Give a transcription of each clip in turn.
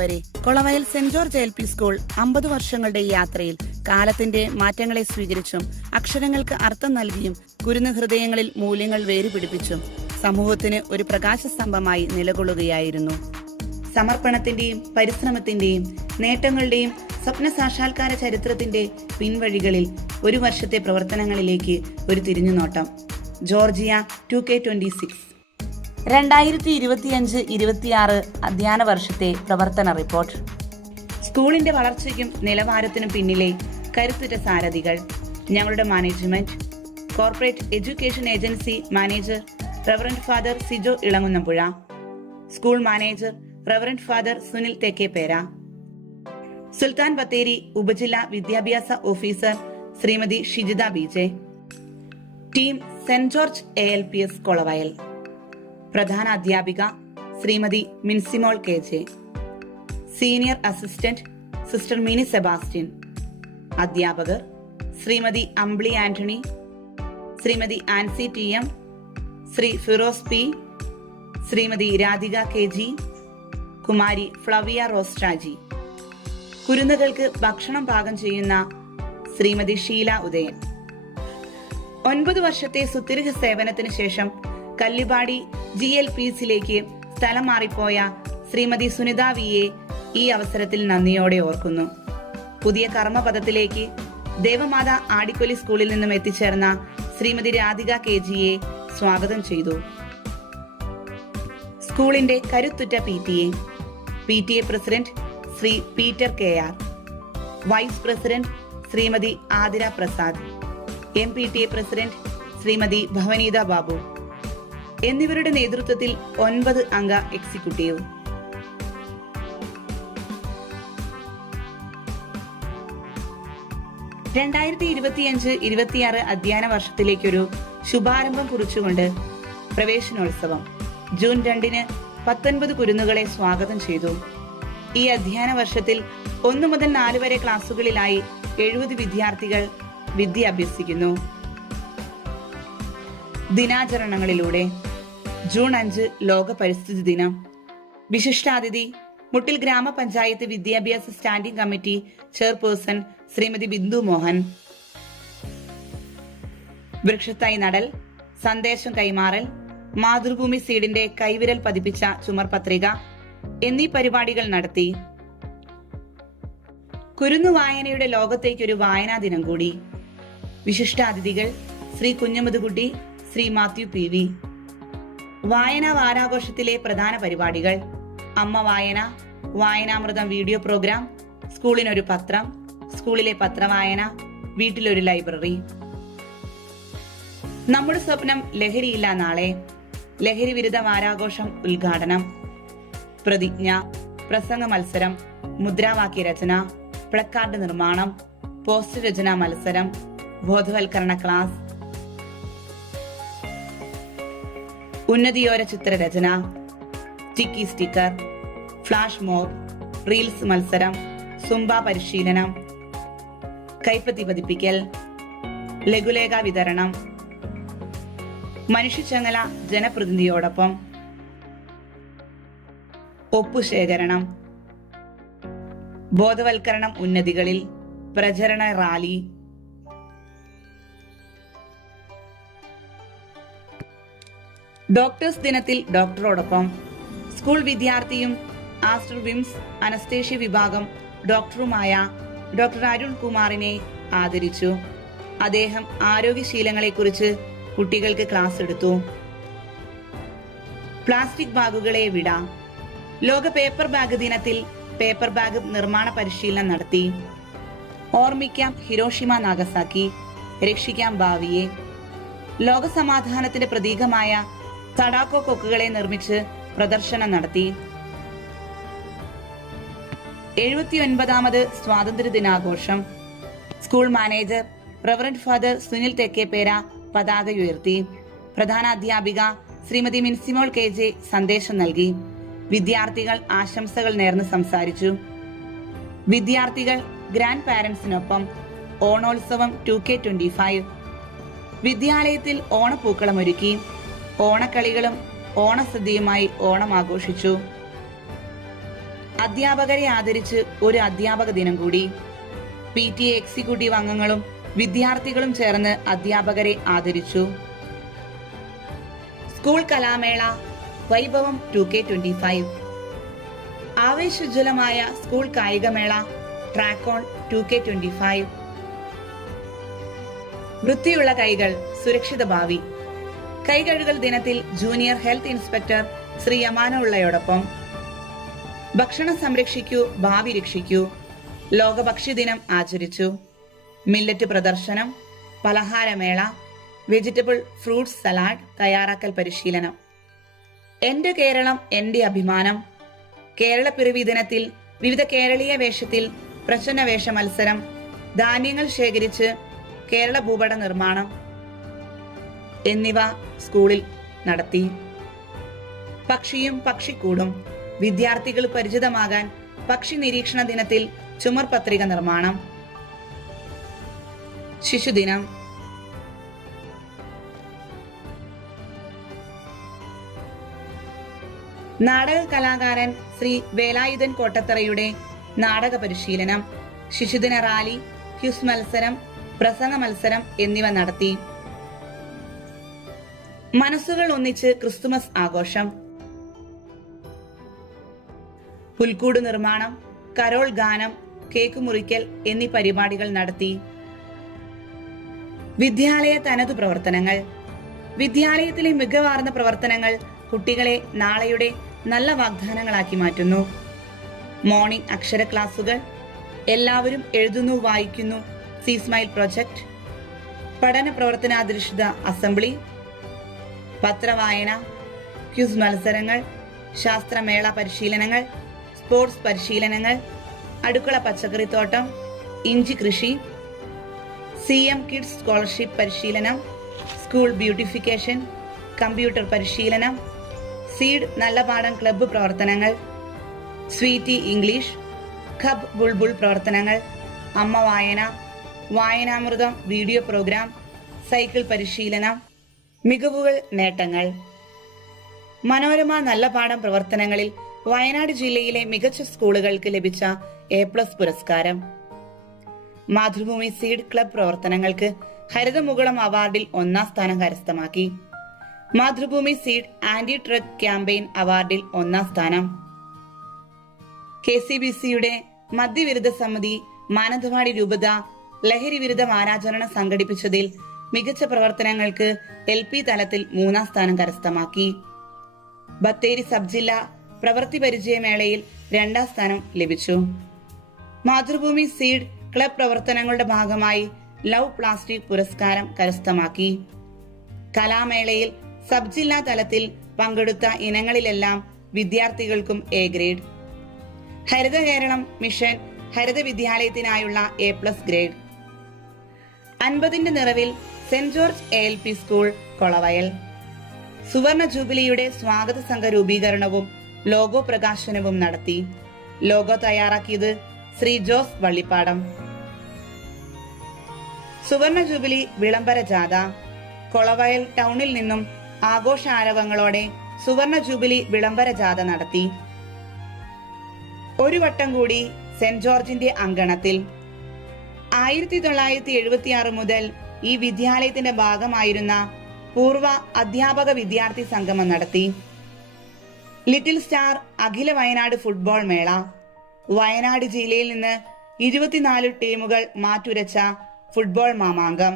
പ്രിയമുള്ളവരെ, Kolavayal saint George LP school 50 വർഷങ്ങളുടെ യാത്രയിൽ കാലത്തിന്റെ മാറ്റങ്ങളെ സ്വീകരിച്ചും അക്ഷരങ്ങൾക്ക് അർത്ഥം നൽകിയും കുരുന്നു ഹൃദയങ്ങളിൽ മൂല്യങ്ങൾ വേരുപിടിപ്പിച്ചും സമൂഹത്തിന് ഒരു പ്രകാശസ്തംഭമായി നിലകൊള്ളുകയായിരുന്നു. സമർപ്പണത്തിന്റെയും പരിശ്രമത്തിന്റെയും നേട്ടങ്ങളുടെയും സ്വപ്ന സാക്ഷാത്കാര ചരിത്രത്തിന്റെ പിൻവഴികളിൽ ഒരു വർഷത്തെ പ്രവർത്തനങ്ങളിലേക്ക് ഒരു തിരിഞ്ഞുനോട്ടം. ജോർജിയ 2K26 2025-26 അധ്യയന വർഷത്തെ പ്രവർത്തന റിപ്പോർട്ട്. സ്കൂളിന്റെ വളർച്ചയ്ക്കും നിലവാരത്തിനും പിന്നിലെ കരുത്തുറ്റ സാരഥികൾ. ഞങ്ങളുടെ management. Corporate education agency manager reverend father Sijo Elangunnappuzha. School manager reverend father Sunil Thekkeppera. Sultan Bathery ഉപജില്ലാ വിദ്യാഭ്യാസ officer Shrimati Shijitha BJ. Team Saint George ALPS Kolavayal. പ്രധാന അധ്യാപിക Shrimati Minsimol KJ. Senior assistant sister Mini Sebastian. അധ്യാപകർ Shrimati Ambli Antony, Shrimati Ancy TM, Shri Firoz P, Shrimati Radhika KG, Kumari ഫ്ലവിയ റോസ്ട്രാജി. കുരുന്നുകൾക്ക് ഭക്ഷണം പാകം ചെയ്യുന്ന ശ്രീമതി ഷീല ഉദയൻ. 9 വർഷത്തെ സുദീർഘ സേവനത്തിന് ശേഷം കല്ലിപ്പാടി GLPസിലേക്ക് സ്ഥലം മാറിപ്പോയ ശ്രീമതി സുനിത VA ഈ അവസരത്തിൽ നന്ദിയോടെ ഓർക്കുന്നു. പുതിയ കർമ്മപദത്തിലേക്ക് ദേവമാത ആടിക്കൊലി സ്കൂളിൽ നിന്നും എത്തിച്ചേർന്ന ശ്രീമതി രാധിക KGയെ സ്വാഗതം ചെയ്തു. സ്കൂളിന്റെ കരുത്തുറ്റ PTA president Shri Peter KR, vice president Shrimati Athira Prasad, MPTA president Shrimati Bhavaneetha Babu എന്നിവരുടെ നേതൃത്വത്തിൽ 9 അംഗ എക്സിക്യൂട്ടീവ്. (2025-26) അധ്യയന വർഷത്തിലേക്കൊരു ശുഭാരംഭം കുറിച്ചുകൊണ്ട് പ്രവേശനോത്സവം. ജൂൺ 2-ന് 19 കുരുന്നുകളെ സ്വാഗതം ചെയ്തു. ഈ അധ്യയന വർഷത്തിൽ 1 മുതൽ 4 വരെ ക്ലാസുകളിലായി 70 വിദ്യാർത്ഥികൾ വിദ്യ അഭ്യസിക്കുന്നു. ദിനാചരണങ്ങളിലൂടെ ജൂൺ 5 ലോക പരിസ്ഥിതി ദിനം. വിശിഷ്ടാതിഥി മുട്ടിൽ ഗ്രാമപഞ്ചായത്ത് വിദ്യാഭ്യാസ standing committee chairperson Shrimati Bindu Mohan. വൃക്ഷത്തൈ നടൽ, സന്ദേശം കൈമാറൽ, മാതൃഭൂമി സീഡിന്റെ കൈവിരൽ പതിപ്പിച്ച ചുമർപത്രിക എന്നീ പരിപാടികൾ നടത്തി. കുരുന്നു വായനയുടെ ലോകത്തേക്കൊരു വായനാ ദിനം കൂടി. വിശിഷ്ടാതിഥികൾ ശ്രീ കുഞ്ഞമുതുകുട്ടി, ശ്രീ മാത്യു PV. വായനാ വാരാഘോഷത്തിലെ പ്രധാന പരിപാടികൾ: അമ്മ വായന, വായനാമൃതം വീഡിയോ പ്രോഗ്രാം, സ്കൂളിനൊരു പത്രം, സ്കൂളിലെ പത്രവായന, വീട്ടിലൊരു ലൈബ്രറി. നമ്മുടെ സ്വപ്നം ലഹരിയില്ല നാളെ. ലഹരി വിരുദ്ധ വാരാഘോഷം ഉദ്ഘാടനം. പ്രതിജ്ഞ, പ്രസംഗ മത്സരം, മുദ്രാവാക്യ രചന, പ്ലക്കാർഡ് നിർമ്മാണം, പോസ്റ്റർ രചനാ മത്സരം, ബോധവൽക്കരണ ക്ലാസ്, ഉന്നതിയോര ചിത്രരചന, sticky sticker, flash mob, reels മത്സരം, സുംബ പരിശീലനം, കൈപ്പത്തി പതിപ്പിക്കൽ, ലഘുലേഖ വിതരണം, മനുഷ്യച്ചങ്ങല ജനപ്രതിനിധിയോടൊപ്പം, ഒപ്പുശേഖരണം, ബോധവൽക്കരണം ഉന്നതികളിൽ, പ്രചരണ റാലി. ഡോക്ടേഴ്സ് ദിനത്തിൽ ഡോക്ടറോടൊപ്പം സ്കൂൾ വിദ്യാർത്ഥിയും ആസ്റ്റർ വിംസ് അനസ്തേഷ്യ വിഭാഗം ഡോക്ടറുമായ ഡോക്ടർ അരുൺ കുമാറിനെ ആദരിച്ചു. അദ്ദേഹം ആരോഗ്യശീലങ്ങളെക്കുറിച്ച് കുട്ടികൾക്ക് ക്ലാസ് എടുത്തു. പ്ലാസ്റ്റിക് ബാഗുകളെ വിടാം. ലോക പേപ്പർ ബാഗ് ദിനത്തിൽ പേപ്പർ ബാഗ് നിർമ്മാണ പരിശീലനം നടത്തി. ഓർമ്മിക്കാം ഹിരോഷിമ നാഗസാക്കി, രക്ഷിക്കാം ഭാവിയെ. ലോക സമാധാനത്തിന്റെ പ്രതീകമായ സഡാക്കോ കൊക്കുകളെ നിർമ്മിച്ച് പ്രദർശനം നടത്തി. 79ാമത് സ്വാതന്ത്ര്യ ദിനാഘോഷം. School manager reverend father Sunil Thekkeppera പതാക ഉയർത്തി. പ്രധാന അധ്യാപിക ശ്രീമതി മിൻസിമോൾ KJ സന്ദേശം നൽകി. വിദ്യാർത്ഥികൾ ആശംസകൾ നേർന്ന് സംസാരിച്ചു. വിദ്യാർത്ഥികൾ ഗ്രാൻഡ് പാരന്റ്സിനൊപ്പം ഓണോത്സവം 2K25. വിദ്യാലയത്തിൽ ഓണപ്പൂക്കളമൊരുക്കി. ഓണക്കളികളും ഓണസദ്യയുമായി ഓണം ആഘോഷിച്ചു. അധ്യാപകരെ ആദരിച്ച് ഒരു അധ്യാപക ദിനം കൂടി. PTA എക്സിക്യൂട്ടീവ് അംഗങ്ങളും വിദ്യാർത്ഥികളും ചേർന്ന് അധ്യാപകരെ ആദരിച്ചു. സ്കൂൾ കലാമേള വൈഭവം 2K25. ആവേശോജ്വലമായ സ്കൂൾ കായികമേള ട്രാക്കോൺ 2K25. വൃത്തിയുള്ള കൈകൾ സുരക്ഷിത ഭാവി. കൈകഴുകൽ ദിനത്തിൽ ജൂനിയർ ഹെൽത്ത് ഇൻസ്പെക്ടർ ശ്രീ യമാനുള്ളയോടൊപ്പം ഭക്ഷണം സംരക്ഷിക്കൂ, ഭാവി രക്ഷിക്കൂ. ലോക ഭക്ഷ്യദിനം ആചരിച്ചു. മില്ലറ്റ് പ്രദർശനം, പലഹാരമേള, വെജിറ്റബിൾ ഫ്രൂട്ട്സ് സലാഡ് തയ്യാറാക്കൽ പരിശീലനം. എന്റെ കേരളം എന്റെ അഭിമാനം. കേരളപ്പിറവി ദിനത്തിൽ വിവിധ കേരളീയ വേഷത്തിൽ പ്രച്ഛന്ന വേഷ മത്സരം, ധാന്യങ്ങൾ ശേഖരിച്ച് കേരള ഭൂപട നിർമ്മാണം എന്നിവ സ്കൂളിൽ നടത്തി. പക്ഷിയും പക്ഷിക്കൂടും. വിദ്യാർത്ഥികൾ പരിചിതമാകാൻ പക്ഷി നിരീക്ഷണ ദിനത്തിൽ ചുമർ പത്രിക നിർമ്മാണം. ശിശുദിനം. നാടക കലാകാരൻ ശ്രീ വേലായുധൻ കോട്ടത്തറയുടെ നാടക പരിശീലനം, ശിശുദിന റാലി, ക്വിസ് മത്സരം, പ്രസംഗ മത്സരം എന്നിവ നടത്തി. മനസ്സുകൾ ഒന്നിച്ച് ക്രിസ്തുമസ് ആഘോഷം. പുൽക്കൂട് നിർമ്മാണം, കരോൾ ഗാനം, കേക്ക് മുറിക്കൽ എന്നീ പരിപാടികൾ നടത്തി. വിദ്യാലയ തനതു പ്രവർത്തനങ്ങൾ. വിദ്യാലയത്തിലെ മികവാർന്ന പ്രവർത്തനങ്ങൾ കുട്ടികളെ നാളെയുടെ നല്ല വാഗ്ദാനങ്ങളാക്കി മാറ്റുന്നു. മോർണിംഗ് അക്ഷര ക്ലാസുകൾ, എല്ലാവരും എഴുതുന്നു വായിക്കുന്നു സി സ്മൈൽ പ്രൊജക്ട്, പഠന പ്രവർത്തനാധിഷ്ഠിത അസംബ്ലി, പത്രവായന, ക്വിസ് മത്സരങ്ങൾ, ശാസ്ത്രമേള പരിശീലനങ്ങൾ, സ്പോർട്സ് പരിശീലനങ്ങൾ, അടുക്കള പച്ചക്കറിത്തോട്ടം, ഇഞ്ചി കൃഷി, CM കിഡ്സ് സ്കോളർഷിപ്പ് പരിശീലനം, സ്കൂൾ ബ്യൂട്ടിഫിക്കേഷൻ, കമ്പ്യൂട്ടർ പരിശീലനം, സീഡ് നല്ല പാഠം ക്ലബ്ബ് പ്രവർത്തനങ്ങൾ, സ്വീറ്റി ഇംഗ്ലീഷ്, ഖബ് ബുൾബുൾ പ്രവർത്തനങ്ങൾ, അമ്മ വായന, വായനാമൃതം വീഡിയോ പ്രോഗ്രാം, സൈക്കിൾ പരിശീലനം. മികവുകൾ, നേട്ടങ്ങൾ. മനോരമ നല്ല പാഠം പ്രവർത്തനങ്ങളിൽ വയനാട് ജില്ലയിലെ മികച്ച സ്കൂളുകൾക്ക് ലഭിച്ച A+ പുരസ്കാരം. മാതൃഭൂമി സീഡ് ക്ലബ് പ്രവർത്തനങ്ങൾക്ക് ഹരിതമുകുളം അവാർഡിൽ 1ാം സ്ഥാനം കരസ്ഥമാക്കി. Mathrubhumi seed anti drug campaign അവാർഡിൽ 1ാം സ്ഥാനം. KCBCയുടെ മദ്യവിരുദ്ധ സമിതി മാനന്തവാടി രൂപത ലഹരി വിരുദ്ധ വാരാചരണം സംഘടിപ്പിച്ചതിൽ മികച്ച പ്രവർത്തനങ്ങൾക്ക് LP തലത്തിൽ 3ാം സ്ഥാനം കരസ്ഥമാക്കി. ബത്തേരി സബ് ജില്ലാ പ്രവൃത്തി പരിചയമേളയിൽ 2ാം സ്ഥാനം ലഭിച്ചു. മാതൃഭൂമി സീഡ് ക്ലബ് പ്രവർത്തനങ്ങളുടെ ഭാഗമായി ലവ് പ്ലാസ്റ്റിക് പുരസ്കാരം കരസ്ഥമാക്കി. കലാമേളയിൽ സബ് ജില്ലാ തലത്തിൽ പങ്കെടുത്ത ഇനങ്ങളിലെല്ലാം വിദ്യാർത്ഥികൾക്കും A grade. Haritha Keralam mission Haritha വിദ്യാലയത്തിനായുള്ള A+ ഗ്രേഡ്. 50ന്റെ നിറവിൽ Saint George ALP school Kolavayal. സുവർണ ജൂബിലിയുടെ സ്വാഗത സംഘ രൂപീകരണവും ലോഗോ പ്രകാശനവും നടത്തി. ലോഗോ തയ്യാറാക്കിയത് ശ്രീ ജോസ് വള്ളിപ്പാടം. സുവർണ ജൂബിലി വിളംബര ജാഥ. കൊളവയൽ ടൗണിൽ നിന്നും ആഘോഷ ആരവങ്ങളോടെ സുവർണ ജൂബിലി വിളംബര ജാഥ നടത്തി. ഒരു വട്ടം കൂടി സെന്റ് ജോർജിന്റെ അങ്കണത്തിൽ. 1976 മുതൽ ഈ വിദ്യാലയത്തിന്റെ ഭാഗമായിരുന്ന പൂർവ്വ അധ്യാപക വിദ്യാർത്ഥി സംഗമം നടത്തി. ലിറ്റിൽ സ്റ്റാർ അഖില വയനാട് ഫുട്ബോൾ മേള. വയനാട് ജില്ലയിൽ നിന്ന് 24 ടീമുകൾ മാറ്റുരച്ച ഫുട്ബോൾ മാമാങ്കം.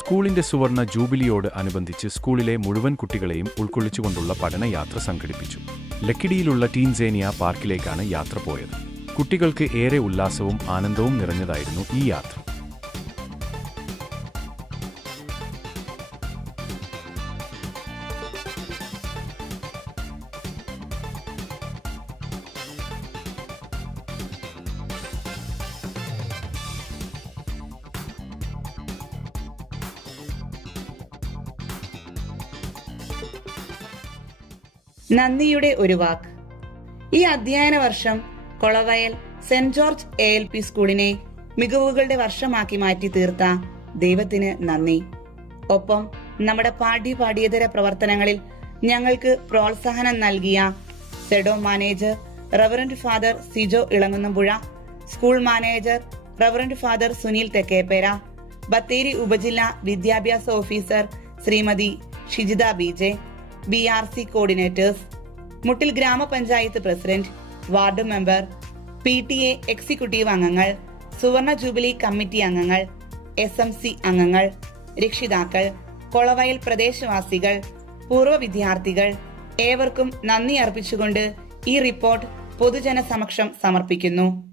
സ്കൂളിന്റെ സുവർണ ജൂബിലിയോട് അനുബന്ധിച്ച് സ്കൂളിലെ മുഴുവൻ കുട്ടികളെയും ഉൾക്കൊള്ളിച്ചുകൊണ്ടുള്ള പഠനയാത്ര സംഘടിപ്പിച്ചു. ലക്കിടിയിലുള്ള ടീൻസേനിയ പാർക്കിലേക്കാണ് യാത്ര പോയത്. കുട്ടികൾക്ക് ഏറെ ഉല്ലാസവും ആനന്ദവും നിറഞ്ഞതായിരുന്നു ഈ യാത്ര. നന്ദിയുടെ ഒരു വാക്ക്. ഈ അധ്യയന വർഷം കൊളവയൽ സെന്റ് ജോർജ് ALP സ്കൂളിനെ മികവുകളുടെ വർഷമാക്കി മാറ്റി തീർത്ത ദൈവത്തിന് നന്ദി. ഒപ്പം നമ്മുടെ പാഠ്യേതര പ്രവർത്തനങ്ങളിൽ ഞങ്ങൾക്ക് പ്രോത്സാഹനം നൽകിയ സെഡോ manager reverend father Sijo Elangunnampuzha, school manager reverend father Sunil Thekkeppera, Bathery ഉപജില്ലാ വിദ്യാഭ്യാസ officer Shrimati Shijitha BJ, BRC coordinators, Muttil ഗ്രാമപഞ്ചായത്ത് president, ward member, PTA executive അംഗങ്ങൾ, സുവർണ ജൂബിലി കമ്മിറ്റി അംഗങ്ങൾ, SMC അംഗങ്ങൾ, രക്ഷിതാക്കൾ, കൊളവയൽ പ്രദേശവാസികൾ, പൂർവ്വ വിദ്യാർത്ഥികൾ ഏവർക്കും നന്ദി അർപ്പിച്ചുകൊണ്ട് ഈ റിപ്പോർട്ട് പൊതുജന സമക്ഷം സമർപ്പിക്കുന്നു.